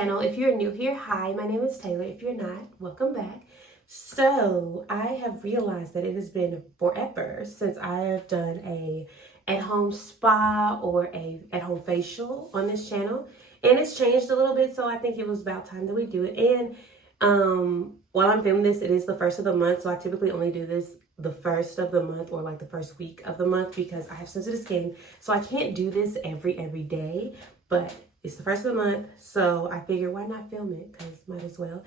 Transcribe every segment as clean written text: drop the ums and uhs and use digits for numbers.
channel. If you're new here, hi, my name is Taylor. If you're not, welcome back. So I have realized that it has been forever since I have done a at-home spa or a at-home facial on this channel, and it's changed a little bit, so I think it was about time that we do it. And while I'm filming this, it is the first of the month, so I typically only do this the first of the month or like the first week of the month because I have sensitive skin, so I can't do this every day, but it's the first of the month, so I figured why not film it, because might as well.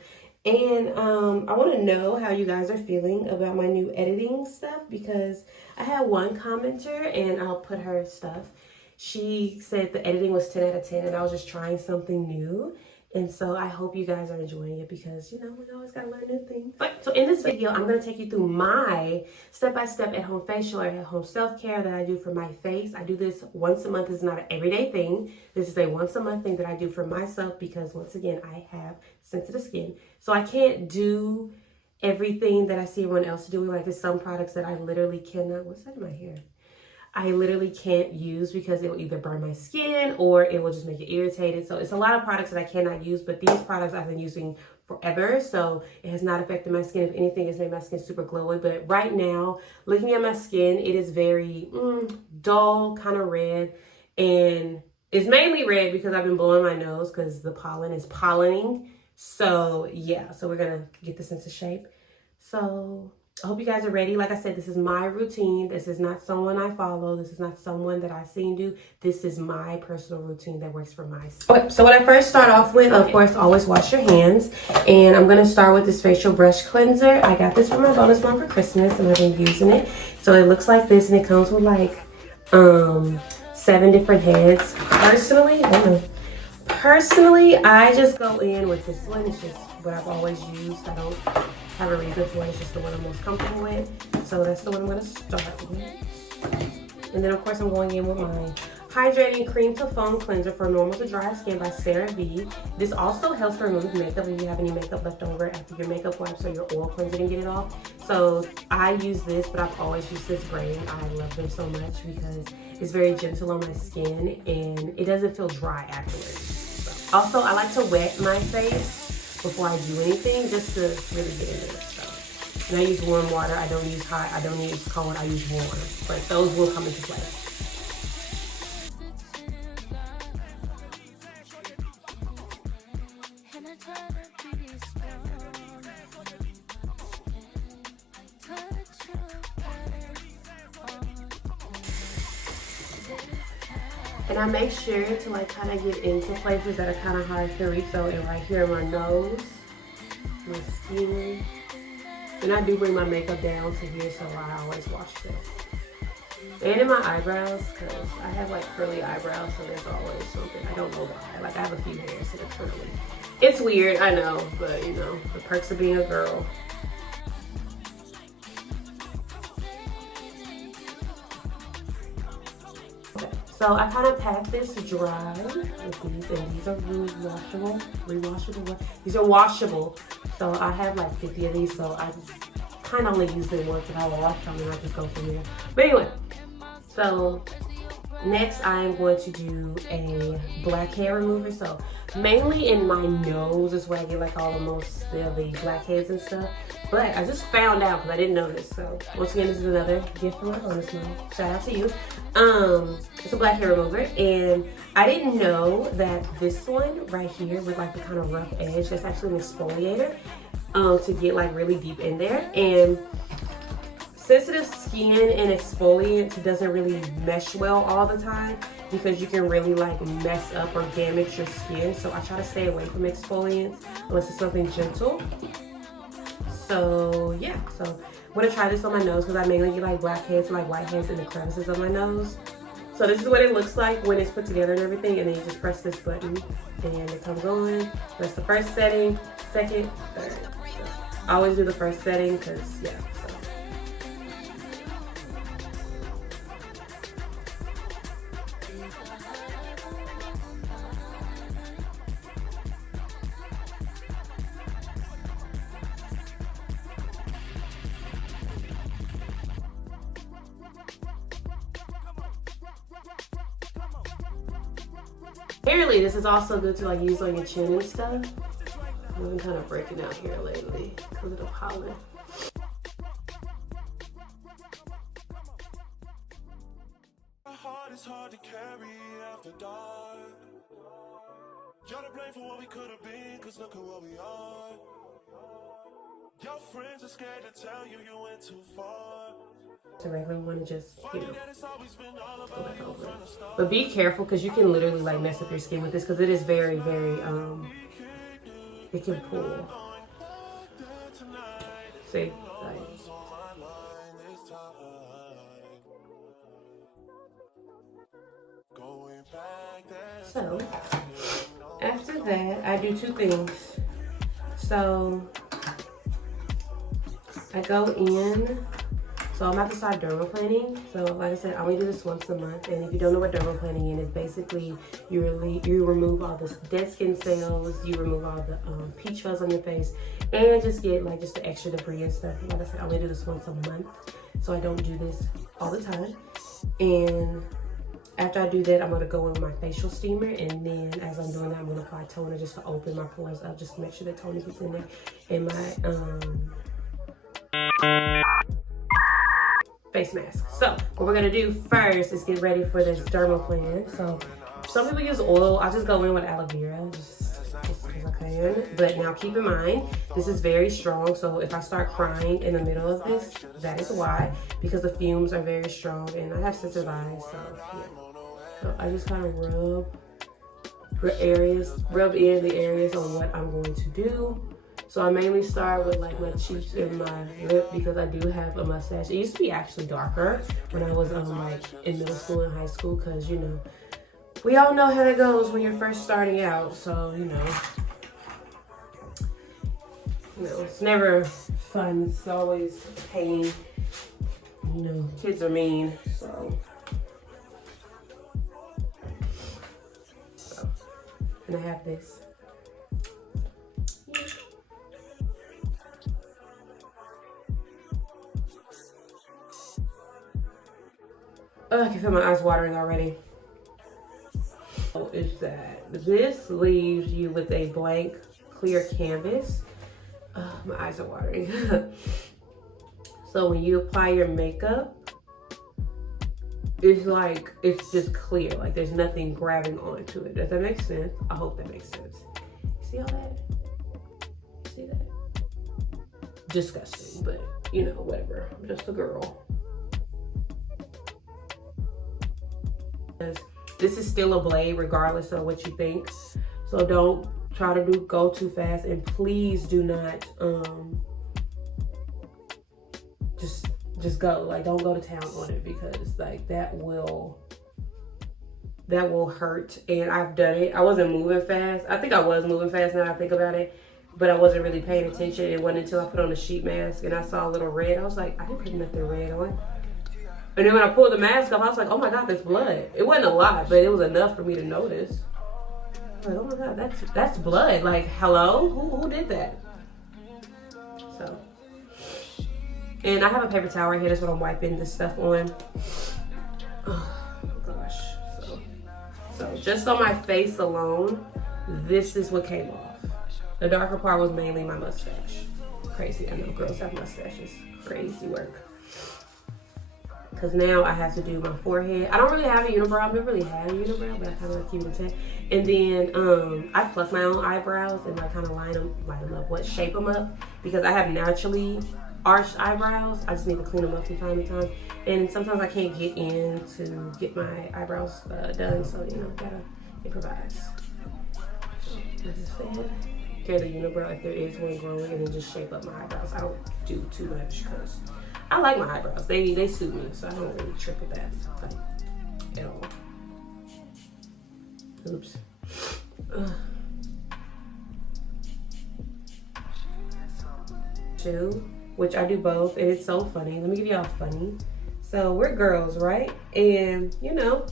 And I want to know how you guys are feeling about my new editing stuff, because I had one commenter, and I'll put her stuff. She said the editing was 10 out of 10 and I was just trying something new. And so I hope you guys are enjoying it because, you know, we always got to learn new things. But so in this video, I'm going to take you through my step-by-step at-home facial or at-home self-care that I do for my face. I do this once a month. It's not an everyday thing. This is a once-a-month thing that I do for myself because, once again, I have sensitive skin. So I can't do everything that I see everyone else doing. Like, there's some products that I literally cannot. What's that in my hair? I literally can't use because it will either burn my skin or it will just make it irritated. So it's a lot of products that I cannot use, but these products I've been using forever, so it has not affected my skin. If anything, it's made my skin super glowy. But right now, looking at my skin, it is very dull, kind of red, and it's mainly red because I've been blowing my nose because the pollen is pollening. So yeah, so we're gonna get this into shape. So I hope you guys are ready. Like I said, this is my routine. This is not someone I follow. This is not someone that I've seen do. This is my personal routine that works for my skin. Okay, so what I first start off with, of course, always wash your hands. And I'm going to start with this facial brush cleanser. I got this from my bonus mom for Christmas, and I've been using it. So it looks like this, and it comes with like 7 different heads. Personally, I just go in with this one. It's just what I've always used. I don't have a reason for it. It's just the one I'm most comfortable with. So that's the one I'm going to start with. And then, of course, I'm going in with my Hydrating Cream to Foam Cleanser for Normal to Dry Skin by Taye.Byrd. This also helps remove makeup if you have any makeup left over after your makeup wipes or your oil cleanser and get it off. So I use this, but I've always used this brand. I love them so much because it's very gentle on my skin and it doesn't feel dry afterwards. So, also, I like to wet my face before I do anything, just to really get in there. So, and I use warm water. I don't use hot. I don't use cold. I use warm. But those will come into play. And I make sure to like kind of get into places that are kind of hard to reach. So right here in my nose, my skin. And I do bring my makeup down to here, so I always wash that. And in my eyebrows, because I have like curly eyebrows, so there's always something. I don't know why. Like I have a few hairs that are curly. It's weird, I know, but you know, the perks of being a girl. So I kind of pat this dry with these, and these are rewashable. These are washable. So I have like 50 of these, so I just kind of only use them once and I wash them and I just go from there. But anyway, so next I am going to do a black hair remover. So mainly in my nose is where I get like all the most of the blackheads and stuff. But I just found out because I didn't know this. So once again, this is another gift from my bonus mom. Shout out to you. It's a black hair remover, and I didn't know that this one right here with like the kind of rough edge, that's actually an exfoliator to get like really deep in there. And sensitive skin and exfoliant doesn't really mesh well all the time because you can really like mess up or damage your skin. So I try to stay away from exfoliants unless it's something gentle. So yeah, so I'm gonna try this on my nose because I mainly get like blackheads, like whiteheads in the crevices of my nose. So this is what it looks like when it's put together and everything, and then you just press this button and it comes on. That's the first setting, second, third. So I always do the first setting because yeah. So. apparently this is also good to like use on your chin and stuff. I've been kind of breaking out here lately because of the pollen. It's hard to carry after dark. You're to blame for what we could have been, cause look at what we are. Your friends are scared to tell you you went too far. So regular one and just, you know, go back over it. But be careful because you can literally like mess up your skin with this because it is very, very, it can pull. See? Like, so, after that, I do two things. So, I go in, so I'm about to start dermaplaning. So, like I said, I only do this once a month. And if you don't know what dermaplaning is, basically you remove all the dead skin cells, you remove all the peach fuzz on your face, and just get like just the extra debris and stuff. Like I said, I only do this once a month, so I don't do this all the time. And after I do that, I'm gonna go in with my facial steamer, and then as I'm doing that, I'm gonna apply toner just to open my pores up, just to make sure the toner gets in there. And my face mask. So what we're gonna do first is get ready for this dermaplaning. So some people use oil. I just go in with aloe vera, just as I can. But now keep in mind, this is very strong. So if I start crying in the middle of this, that is why, because the fumes are very strong, and I have sensitive eyes, so yeah. So I just kind of rub in the areas on what I'm going to do. So I mainly start with like my cheeks and my lip because I do have a mustache. It used to be actually darker when I was like in middle school and high school, because you know, we all know how that goes when you're first starting out. So you know, it's never fun. It's always pain. You know, kids are mean, so. And I have this. Oh, I can feel my eyes watering already. Is that this leaves you with a blank, clear canvas. My eyes are watering. So when you apply your makeup, it's like, it's just clear. Like there's nothing grabbing onto it. Does that make sense? I hope that makes sense. See all that? See that? Disgusting, but you know, whatever. I'm just a girl. This is still a blade regardless of what you think. So don't try to go too fast, and please do not just go, like don't go to town on it, because like that will hurt. And I've done it. I wasn't moving fast. I think I was moving fast now I think about it, but I wasn't really paying attention. It wasn't until I put on the sheet mask and I saw a little red. I was like, I didn't put nothing red on. And then when I pulled the mask off, I was like, oh my God, there's blood. It wasn't a lot, but it was enough for me to notice. I was like, oh my God, that's blood. Like, hello? Who did that? So, and I have a paper towel right here. That's what I'm wiping this stuff on. Oh gosh. So just on my face alone, this is what came off. The darker part was mainly my mustache. Crazy, I know, girls have mustaches. Crazy work. Because now I have to do my forehead. I don't really have a unibrow. I've never really had a unibrow, but I kind of like keep it intact. And then I pluck my own eyebrows and like kind of line them up, shape them up. Because I have naturally arched eyebrows. I just need to clean them up from time to time. And sometimes I can't get in to get my eyebrows done. So, you know, gotta improvise. So, as I said, get a unibrow if there is one growing, and then just shape up my eyebrows. I don't do too much because I like my eyebrows. They suit me, so I don't really trip with that like, at all. Oops. Two, which I do both, and it's so funny. Let me give y'all funny. So we're girls, right? And you know,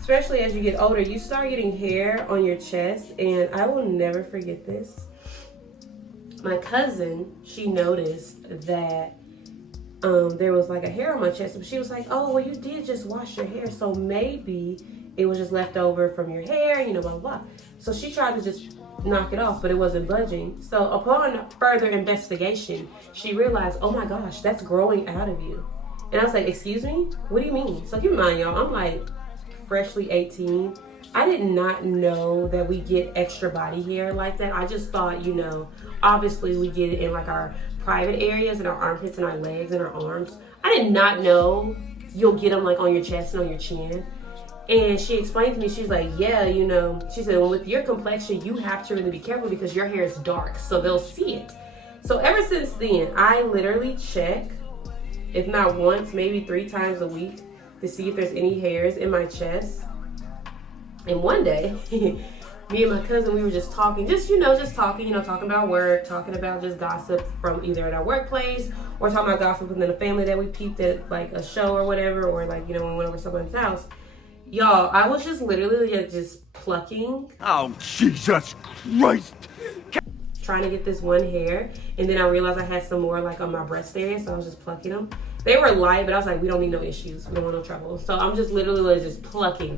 especially as you get older, you start getting hair on your chest, and I will never forget this. My cousin, she noticed that there was like a hair on my chest, but she was like, oh, well, you did just wash your hair, so maybe it was just left over from your hair, you know, blah, blah, blah. So she tried to just knock it off, but it wasn't budging. So upon further investigation, she realized, oh my gosh, that's growing out of you. And I was like, excuse me? What do you mean? So keep in mind, y'all, I'm like freshly 18. I did not know that we get extra body hair like that. I just thought, you know, obviously we get it in like our private areas and our armpits and our legs and our arms. I did not know you'll get them like on your chest and on your chin. And she explained to me, she's like, yeah, you know, she said, well, with your complexion, you have to really be careful because your hair is dark, so they'll see it. So ever since then, I literally check, if not once, maybe 3 times a week to see if there's any hairs in my chest. And one day, me and my cousin, we were just talking, talking about work, talking about just gossip from either at our workplace or talking about gossip within the family that we peeped at, like a show or whatever, or like, you know, when we went over someone's house. Y'all, I was just literally just plucking. Oh, Jesus Christ. Trying to get this one hair. And then I realized I had some more like on my breast area, so I was just plucking them. They were light, but I was like, we don't need no issues. We don't want no trouble. So I'm just literally like just plucking.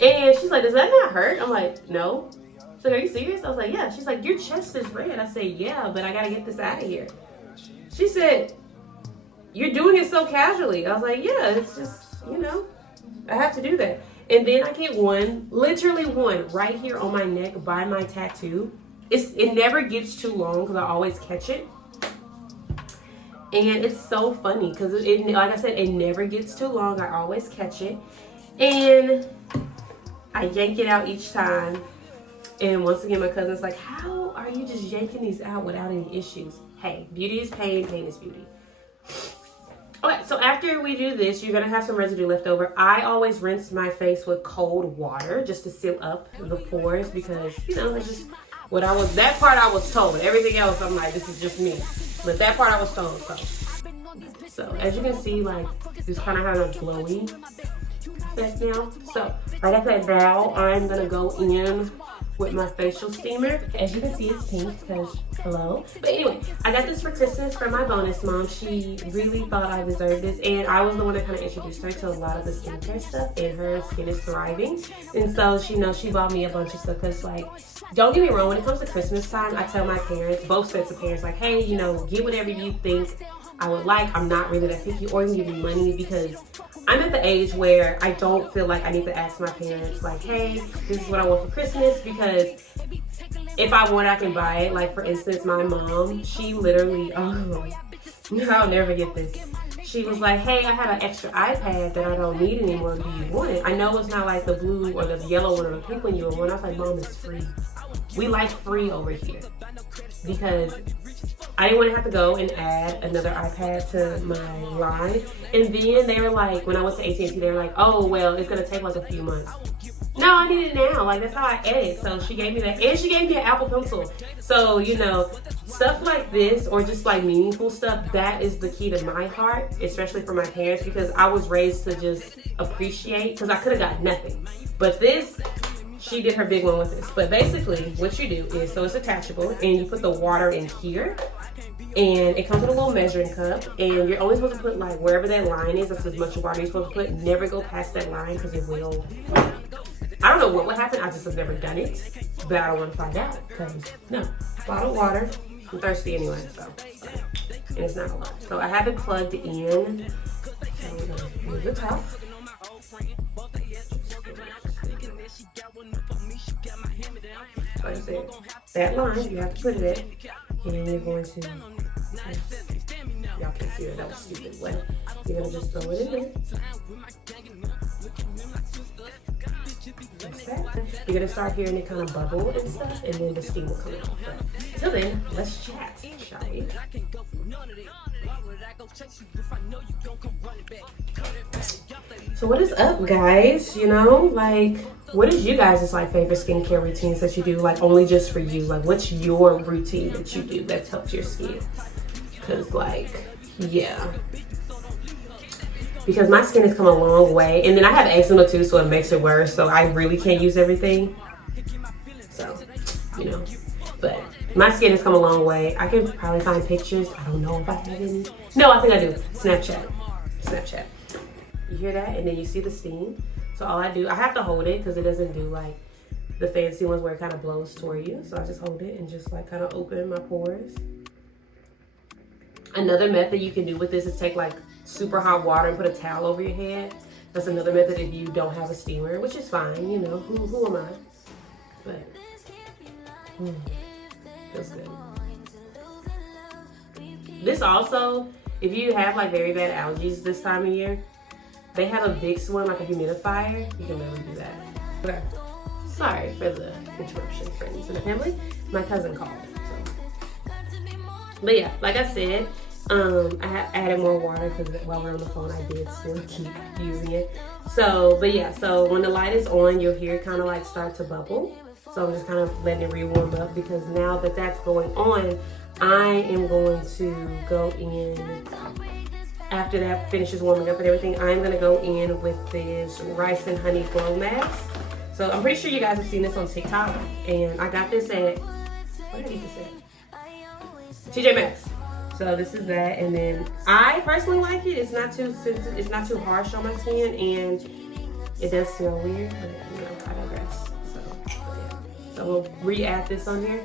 And she's like, does that not hurt? I'm like, no. She's like, are you serious? I was like, yeah. She's like, your chest is red. I said, yeah, but I gotta get this out of here. She said, you're doing it so casually. I was like, yeah, it's just, you know, I have to do that. And then I get one, literally one, right here on my neck by my tattoo. It never gets too long because I always catch it. And it's so funny because it, like I said, it never gets too long. I always catch it. And I yank it out each time. And once again, my cousin's like, how are you just yanking these out without any issues? Hey, beauty is pain, pain is beauty. Okay, so after we do this, you're gonna have some residue left over. I always rinse my face with cold water just to seal up the pores because, you know, it's just what that part I was told. Everything else, I'm like, this is just me. But that part I was told, so as you can see, like, this kind of has a glowy effect now. So, like I said, now I'm gonna go in with my facial steamer. As you can see, it's pink because hello. But anyway, I got this for Christmas from my bonus mom. She really thought I deserved this, and I was the one that kind of introduced her to a lot of the skincare stuff, and her skin is thriving. And so she bought me a bunch of stuff because, like, don't get me wrong, when it comes to Christmas time, I tell my parents, both sets of parents, like, hey, you know, get whatever you think I would like. I'm not really that picky, or even give me money, because I'm at the age where I don't feel like I need to ask my parents, like, hey, this is what I want for Christmas, because if I want, I can buy it. Like, for instance, my mom, she literally, I'll never forget this. She was like, hey, I have an extra iPad that I don't need anymore. Do you want it? I know it's not like the blue or the yellow one or the pink one you want. I was like, Mom, it's free. We like free over here, because I didn't want to have to go and add another iPad to my line. And then they were like, when I went to AT&T, they were like, oh, well, it's going to take like a few months. No, I need it now. Like, that's how I edit. So she gave me that. And she gave me an Apple Pencil. So, you know, stuff like this, or just like meaningful stuff, that is the key to my heart, especially for my parents, because I was raised to just appreciate, because I could have got nothing. But this, she did her big one with this. But basically, what you do is, so it's attachable, and you put the water in here, and it comes in a little measuring cup, and you're only supposed to put, like, wherever that line is, that's as much water you're supposed to put. Never go past that line, because it will, I don't know what would happen. I just have never done it, but I don't want to find out, because, no, bottled water. I'm thirsty anyway, so, and it's not a lot. So I have it plugged in, so we're going to move the top. Like I said, that line, you have to put it in, and you're going to, y'all can see it, that was stupid. What? You're going to just throw it in there. Like that. You're going to start hearing it kind of bubble and stuff, and then the steam will come out. But till then, let's chat, shall we? So what is up, guys? You know, like, what is you guys' like favorite skincare routines that you do, like only just for you? Like, what's your routine that you do that's helped your skin? Because, like, yeah, because my skin has come a long way, and then I have eczema too, so it makes it worse. So I really can't use everything. So, you know, but my skin has come a long way. I can probably find pictures. I don't know if I have any. No, I think I do. Snapchat. You hear that? And then you see the steam. So all I do, I have to hold it because it doesn't do like the fancy ones where it kind of blows toward you. So I just hold it and just like kind of open my pores. Another method you can do with this is take like super hot water and put a towel over your head. That's another method if you don't have a steamer, which is fine, you know, who am I? But, feels good. This also, if you have like very bad allergies this time of year, they have a Vicks one, like a humidifier. You can really do that. Okay. Sorry for the interruption, friends and family. My cousin called. So. But yeah, like I said, I added more water because while we're on the phone, I did still keep using it. So, but yeah, so when the light is on, you'll hear it kind of like start to bubble. So I'm just kind of letting it re-warm up because now that that's going on, I am going to go in, after that finishes warming up and everything, I'm going to go in with this rice and honey glow mask. So I'm pretty sure you guys have seen this on TikTok, and I got this at, what did I get this at? TJ Maxx. So this is that, and then I personally like it. It's not too sensitive, it's not too harsh on my skin, and it does smell weird, but you know, I digress. So yeah. So we'll re-add this on here,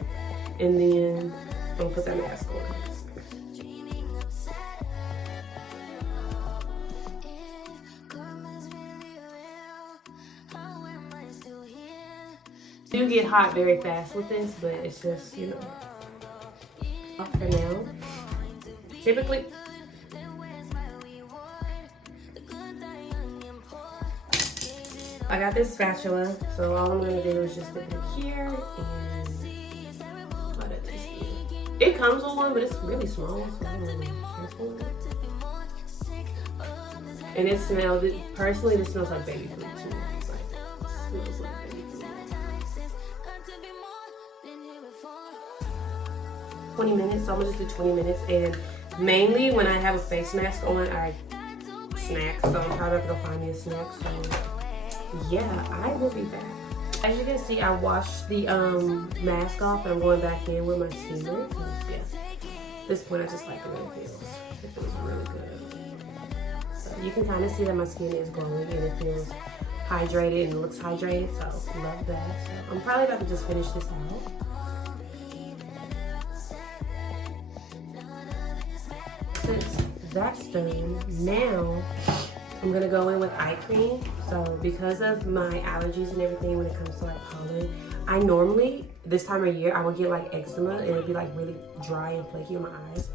and then I'm gonna put that mask on. Do get hot very fast with this, but it's just, you know, up for now. Typically, I got this spatula, so all I'm gonna do is just dip it here and let it taste good. It comes with one, but it's really small, so I'm really careful with it. And it smells, personally, this smells like baby food too. It's like, it smells like baby food. 20 minutes, so I'm gonna just do 20 minutes. And mainly when I have a face mask on, I snack, so I'm probably gonna go find me a snack. So yeah, I will be back. As you can see, I washed the mask off and I'm going back in with my steamer. Yeah, at this point I just like the way it feels. It feels really good. So you can kind of see that my skin is glowing and it feels hydrated and looks hydrated, so love that. So I'm probably about to just finish this out. Since that's done, now I'm gonna go in with eye cream. So because of my allergies and everything when it comes to like pollen, I normally, this time of year, I will get like eczema and it'll be like really dry and flaky on my eyes.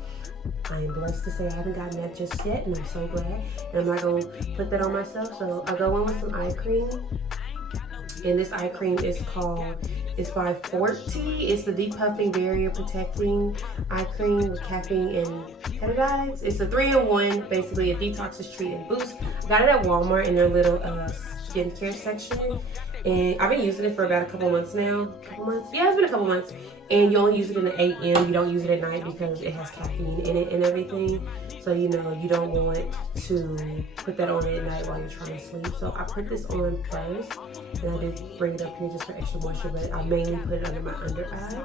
I am blessed to say I haven't gotten that just yet, and I'm so glad. And I'm not gonna put that on myself, so I'll go in with some eye cream. And this eye cream is called, it's by Forte. It's the Depuffing Barrier Protecting Eye Cream with caffeine and peptides. It's a 3-in-1, basically a detoxes, treat, and boost. I got it at Walmart in their little skincare section. And I've been using it for about a couple months now. Yeah, it's been a couple months. And you only use it in the AM. You don't use it at night because it has caffeine in it and everything. So, you know, you don't want to put that on at night while you're trying to sleep. So I put this on first. And I did bring it up here just for extra moisture, but I mainly put it under my under eye.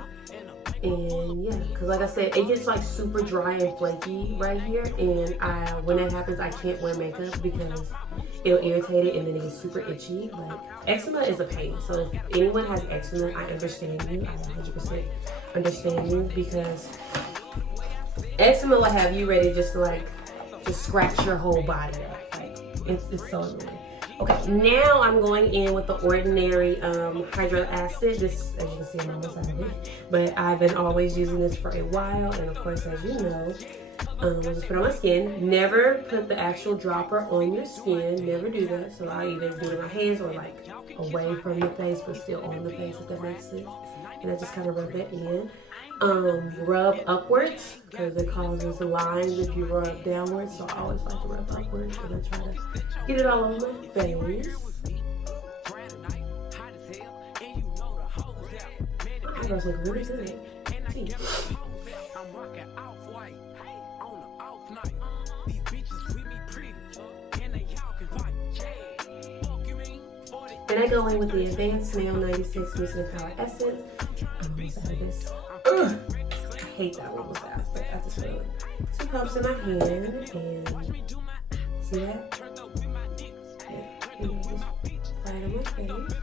And yeah, because like I said, it gets like super dry and flaky right here. And when that happens, I can't wear makeup because it'll irritate it and then it gets super itchy. Like, eczema is a pain. So if anyone has eczema, I understand you. I 100% understand you, because eczema will have you ready just to like, just scratch your whole body up. Like, it's so annoying. Okay, now I'm going in with the Ordinary Hydrating Acid. This, as you can see, I'm almost out of it. But I've been always using this for a while. And of course, as you know, we'll just put it on my skin. Never put the actual dropper on your skin. Never do that. So I'll either do it in my hands or like away from the face, but still on the face, if that makes sense. And I just kind of rub that in. Rub upwards because it causes lines if you rub downwards. So I always like to rub upwards and I try to get it all over my face. My eyebrows look really good. See. And I go in with the Advanced Snail 96 Mist and Power Essence. I'm almost out of this. Ugh. I hate that one was out, but I just feel it. 2 pumps in my hand, and see that? Yeah, apply it on my face.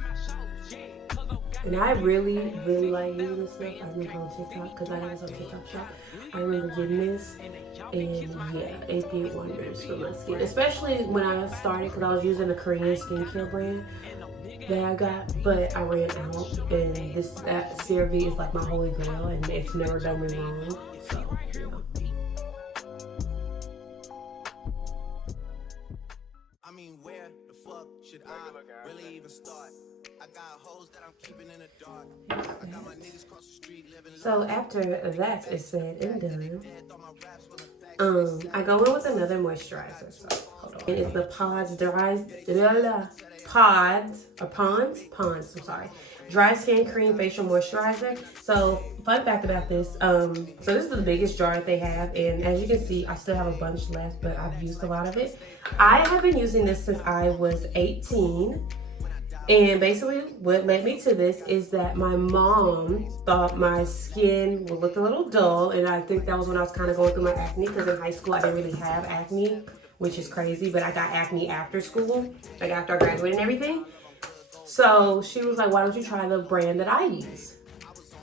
And I really, really like using this stuff. I remember on TikTok, because I was on TikTok shop. I remember getting this, and yeah, it did wonders for my skin. Especially when I started, because I was using a Korean skincare brand that I got, but I ran out, and that CeraVe is like my holy grail, and it's never done me wrong. So, yeah. I mean, where the fuck should I really even start? I got hoes that I'm keeping in the dark. I got my niggas across the street living. So after that is said and done, I go in with another moisturizer. So hold on. It's the Pond's, I'm sorry, Dry Skin Cream Facial Moisturizer. So fun fact about this, so this is the biggest jar that they have, and as you can see, I still have a bunch left, but I've used a lot of it. I have been using this since I was 18. And basically what led me to this is that my mom thought my skin would look a little dull, and I think that was when I was kind of going through my acne, because in high school I didn't really have acne, which is crazy, but I got acne after school, like after I graduated and everything. So she was like, why don't you try the brand that I use?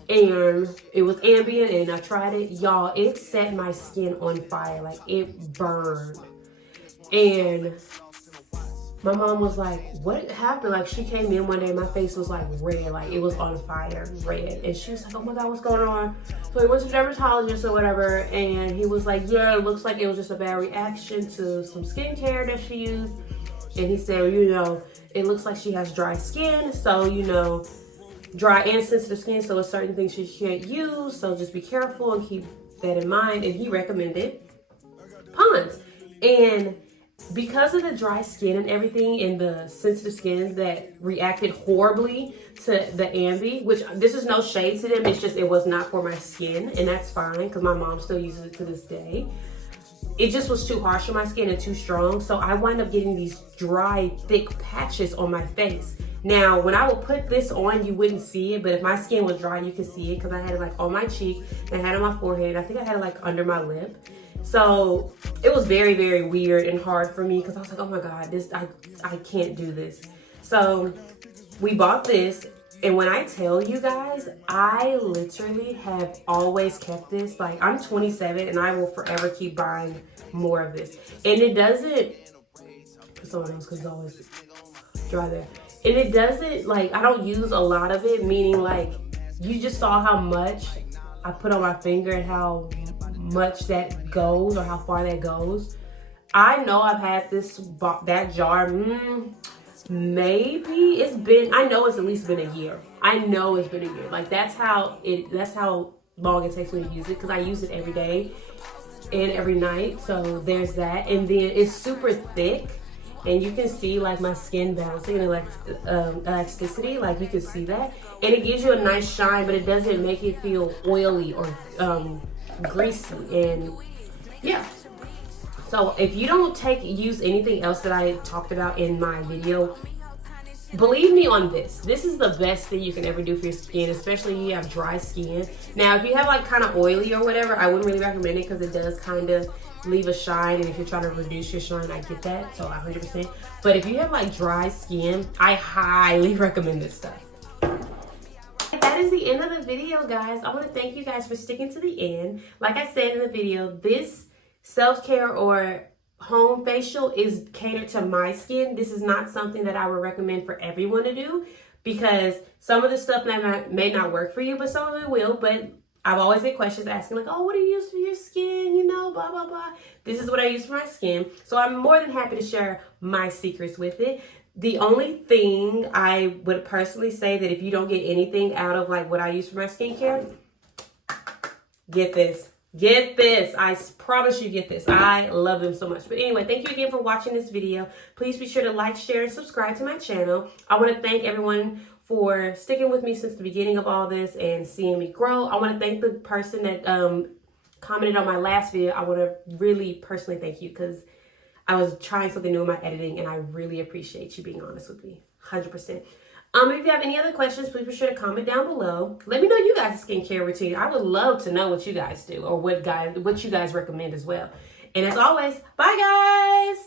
And it was ambient, and I tried it. Y'all, it set my skin on fire, like it burned. And my mom was like, what happened? Like, she came in one day, my face was like red, like it was on fire, red. And she was like, oh my God, what's going on? So we went to the dermatologist or whatever, and he was like, yeah, it looks like it was just a bad reaction to some skincare that she used. And he said, you know, it looks like she has dry skin, so, you know, dry and sensitive skin, so it's certain things she can't use, so just be careful and keep that in mind. And he recommended Pond's. And because of the dry skin and everything, and the sensitive skin that reacted horribly to the Ambi, which this is no shade to them, it's just it was not for my skin, and that's fine because my mom still uses it to this day. It just was too harsh on my skin and too strong, so I wind up getting these dry, thick patches on my face. Now, when I would put this on, you wouldn't see it, but if my skin was dry, you could see it, because I had it like on my cheek, and I had it on my forehead. I think I had it like under my lip. So it was very, very weird and hard for me, because I was like, oh my God, I can't do this. So we bought this, and when I tell you guys, I literally have always kept this. Like, I'm 27, and I will forever keep buying more of this. And it doesn't, someone else, because it's always dry there. And it doesn't, like, I don't use a lot of it, meaning like, you just saw how much I put on my finger and how much that goes, or how far that goes. I know I've had that jar, maybe it's been, I know it's at least been a year. I know it's been a year. Like, that's how long it takes me to use it, because I use it every day and every night. So there's that. And then it's super thick, and you can see like my skin bouncing and elasticity, like you can see that. And it gives you a nice shine, but it doesn't make it feel oily or greasy. And yeah, so if you don't use anything else that I talked about in my video, believe me on this. This is the best thing you can ever do for your skin, especially if you have dry skin. Now, if you have like kind of oily or whatever, I wouldn't really recommend it, because it does kind of leave a shine, and if you're trying to reduce your shine, I get that, so 100%. But if you have like dry skin, I highly recommend this stuff. That is the end of the video, guys. I want to thank you guys for sticking to the end. Like I said in the video, this self-care or home facial is catered to my skin. This is not something that I would recommend for everyone to do, because some of the stuff may not work for you, but some of it will. But I've always had questions asking like, oh, what do you use for your skin? You know, blah, blah, blah. This is what I use for my skin. So I'm more than happy to share my secrets with it. The only thing I would personally say, that if you don't get anything out of like what I use for my skincare, get this. Get this. I promise you, get this. I love them so much. But anyway, thank you again for watching this video. Please be sure to like, share, and subscribe to my channel. I want to thank everyone for sticking with me since the beginning of all this and seeing me grow. I want to thank the person that commented on my last video. I want to really personally thank you, because I was trying something new in my editing, and I really appreciate you being honest with me, 100%. If you have any other questions, please be sure to comment down below. Let me know you guys' skincare routine. I would love to know what you guys do, or what you guys recommend as well. And as always, bye guys!